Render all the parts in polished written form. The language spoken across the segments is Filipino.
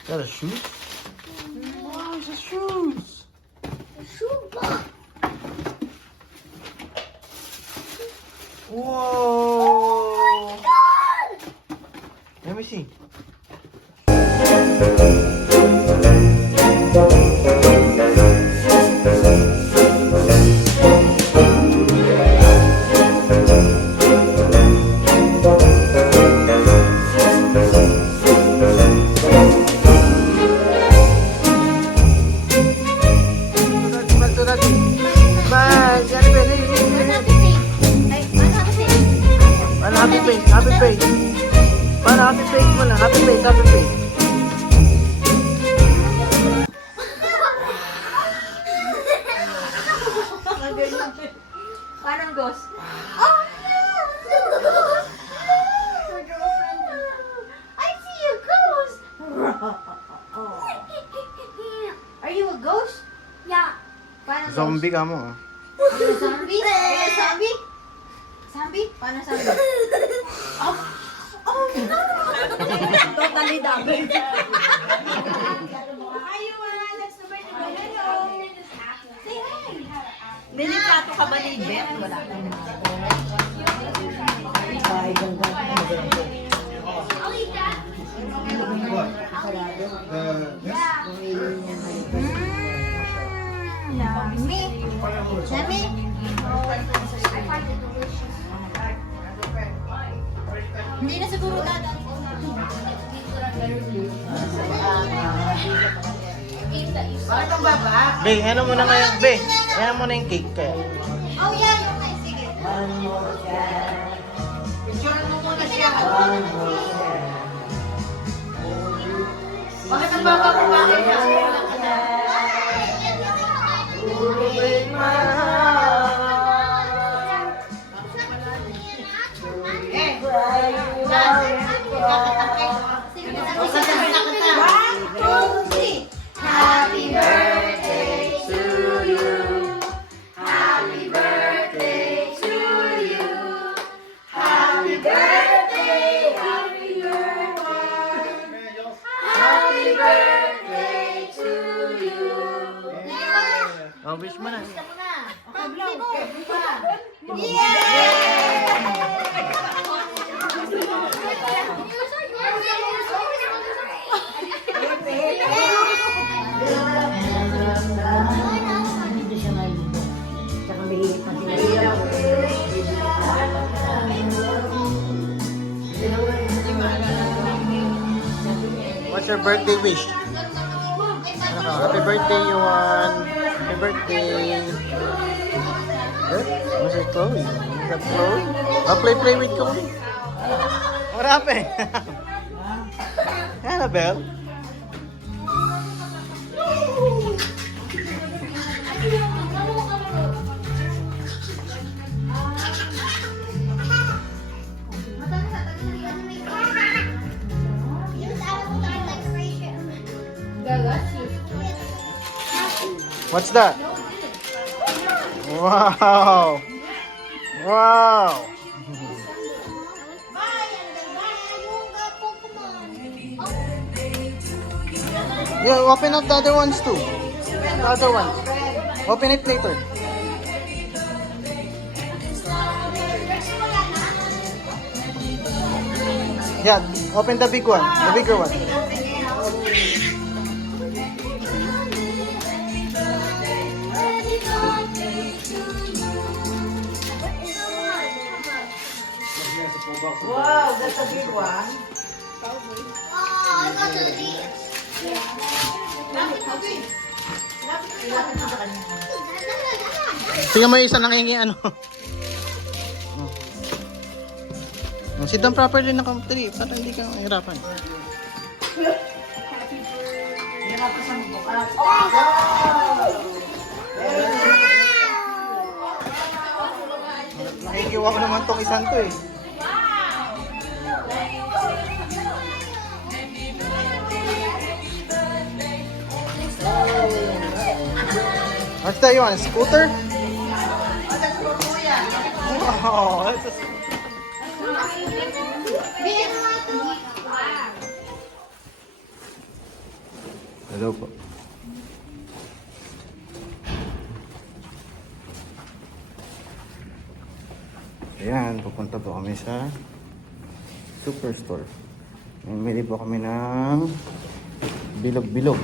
Is that a shoe? Oh, it's a shoes. A shoe box. Whoa. Oh my god! Let me see. Happy face. Para happy face mo lang. Happy face, happy face. Parang ghost. Oh no! Her girlfriend. I see a ghost. Are you a ghost? Yeah. Parang Zombie ka mo. Ghost. Are you a zombie? Are you a zombie? Zombie? Paano zombie? Oh no! Totally double. Nilitrato ka ba ni Beth? Wala. I'll eat that. Yummy. Yummy. I find it delicious. Hindi na siguro dadaan. Be, ano mo na ngayon? Be, ano mo na yung cake kaya? Oh yeah, yung nga. Sige. Picture mo muna siya. Bakit ang baba mo ba kaya? Happy birthday to you. Happy birthday to you. Happy birthday, happy birthday. Happy birthday to you. Oh, wish mo na. What's your birthday wish? Ano ka? Happy birthday, Yuan. Happy birthday. Eh? What's it, Chloe? Is that Chloe? Oh, play with Chloe. What happened? Annabelle? What's that? Wow! Wow! Yeah, open up the other ones too. The other one. Open it later. Yeah, open the big one. The bigger one. Wow, that's a big one. Oh, I got to eat. Tingnan mo yung isa nangingi ano. Oh. Sit down properly na kamutali para hindi ka mahirapan. Nakikiwa ko naman tong isang to eh. What's that you want? A scooter? Wow, that's a Hello po. Ayan, pupunta po kami sa superstore. Mamili po kami ng bilog-bilog.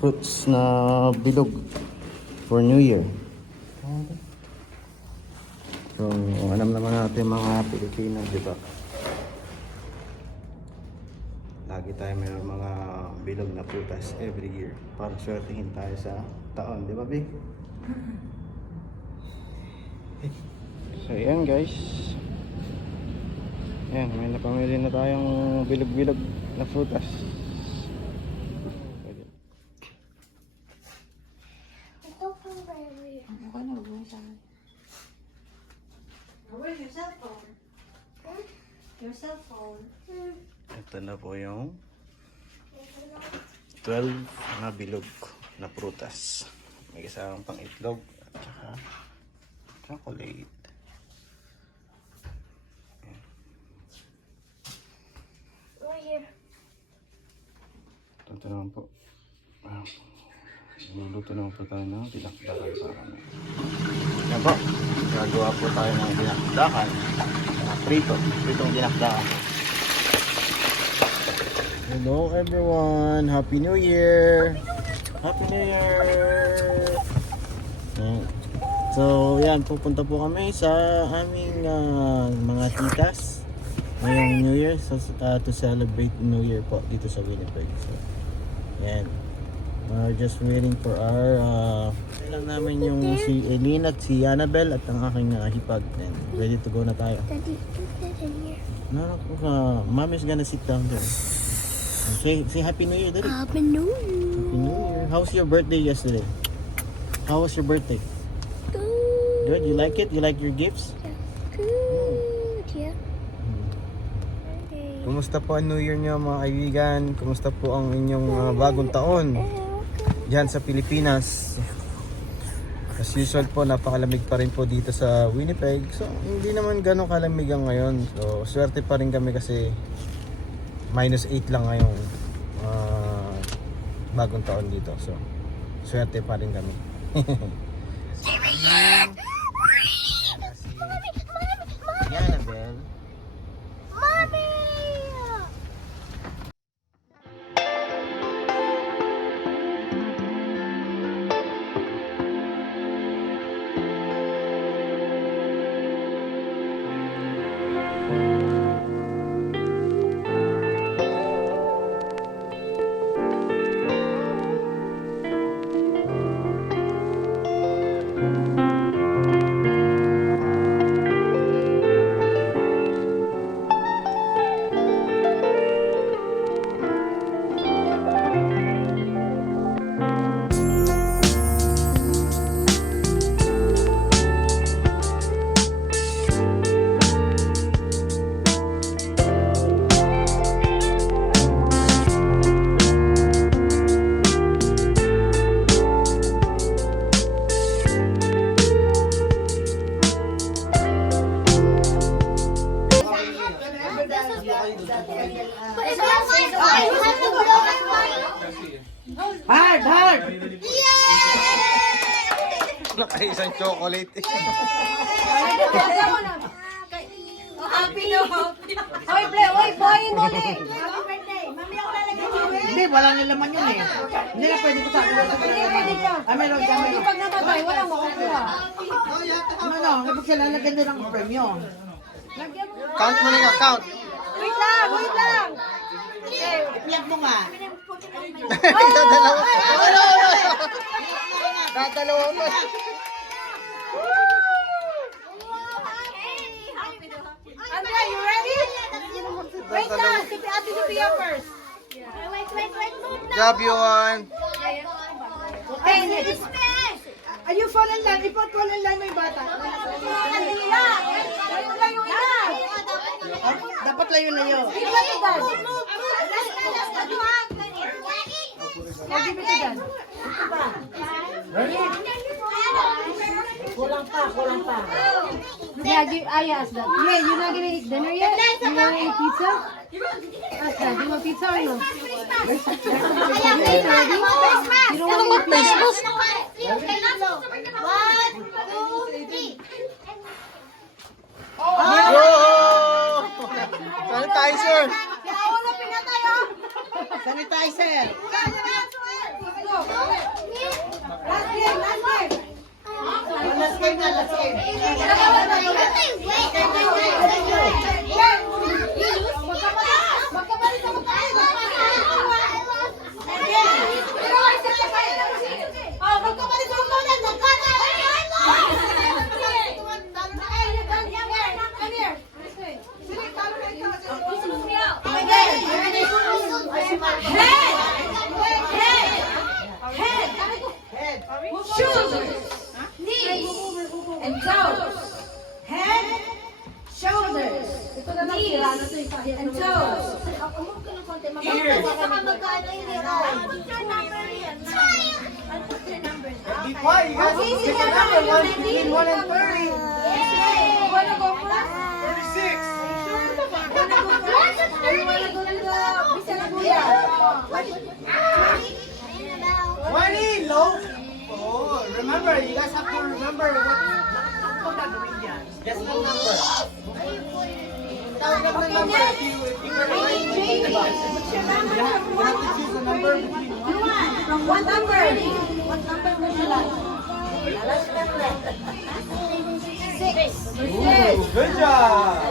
Fruits na bilog for New Year. So, alam naman natin mga Pilipino, di ba? Lagi tayo mayroong mga bilog na prutas every year para swertihin tayo sa taon, di ba, Big? So, yan guys. Yan, may napamili na tayong bilog-bilog na prutas. Okay na, huwag mo sa akin. Where's your cell phone? Your cell phone? Ito na po yung 12 na bilog na prutas. May kasamang pang itlog at saka chocolate. Ito naman po. Luluto naman po tayo ng dinakdakan para kami. Yan po. Gagawa po tayo ng dinakdakan. Prito. Pritong dinakdakan. Hello everyone! Happy New Year! Happy New Year! Ayan. So yan, pupunta po kami sa aming mga titas ngayong New Year to celebrate New Year po dito sa Winnipeg. So, yan. We're just waiting for our lang namin yung si Elena at si Annabelle at ang aking hipag. And ready to go na tayo. Daddy, put that in here. No, Mommy's gonna sit down there. Say Happy New Year, Daddy. Happy New Year. Happy New Year. How's your birthday yesterday? How was your birthday? Good. Good? You like it? You like your gifts? Good. Yeah. Kumusta po ang New Year niyo mga kaibigan? Kumusta po ang inyong bagong taon diyan sa Pilipinas? As usual po, napakalamig pa rin po dito sa Winnipeg. So, hindi naman ganun kalamig ang ngayon. So, swerte pa rin kami kasi -8 lang ngayong bagong taon dito. So, swerte pa rin kami. Annabelle. Mommy! Hard! Wala kayo isang chocolate. Happy na, happy. Hoy, play, hoy, boyin mo ulit. Happy birthday. Mami, ako lalagyan mo. Hindi, walang nilaman yun eh. Hindi na pwede ko sa akin. Ah, meron dyan, Hindi meron. pag namatay, walang makukuha. Ano, kapag sila lalagyan doon ng premyo. Count mo lang, count. Wait lang, wait lang. Ipiyak mo nga. Dadalawa. Dadalawa mo. Andrea, you ready? Wait lang, si Ate Sophia first. Wait. Job you on. Okay, ayun, fallen lang. Ipot fallen lang may bata. Andrea, ayun lang yung ina. Dapat layo na yun. Hindi ba ito dan? Give it to dan. Kulang pa. Yeah, I asked that. Yeah, you're not gonna eat dinner yet? You wanna eat pizza? Ask that. Do you want pizza or no? Ano ba face mask? 1, 2, 3. Whoa! Sanitizer! Nauna pinatay, oh. Sanitizer. Last game, last game. Last game na, last game. Magkabalik ako tayo. Oh, magkabalik ako tayo. Shoulders, knees, and toes. Head, shoulders, knees, and toes. Be quiet, you guys. Pick a number, one between 1 and 30. Wanna go first? 36. Wanna go first? Or you wanna go to the Bisanaguya? 20, low. Oh, remember, you guys have to remember what gagawin yan. Just the number. Tawag lang ng number if you get it right. You have to choose a number between 1 What number? What number would you like? Ooh, good job.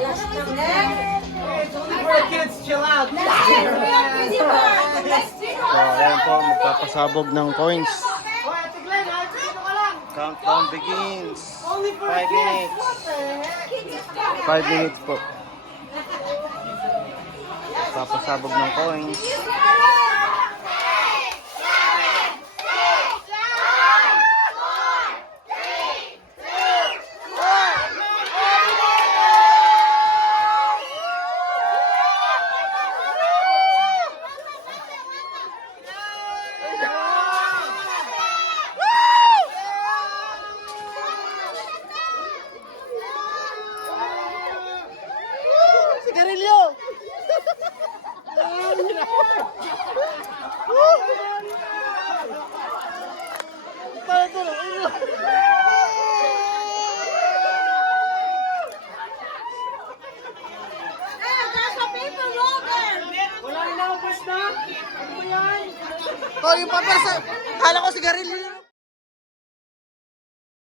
Left. It's only for kids, chill out. Let's So, ayan po, magpapasabog ng coins. Oh, Ate Glenn, dito ka lang. Countdown begins. Only for 5 kids. minutes. What the heck? 5 minutes po. Papasabog ng coins. Sigarilyo! Wala na, ubos na. Ano ba yan? Oh, yung paper sa... Kala ko sigarilyo.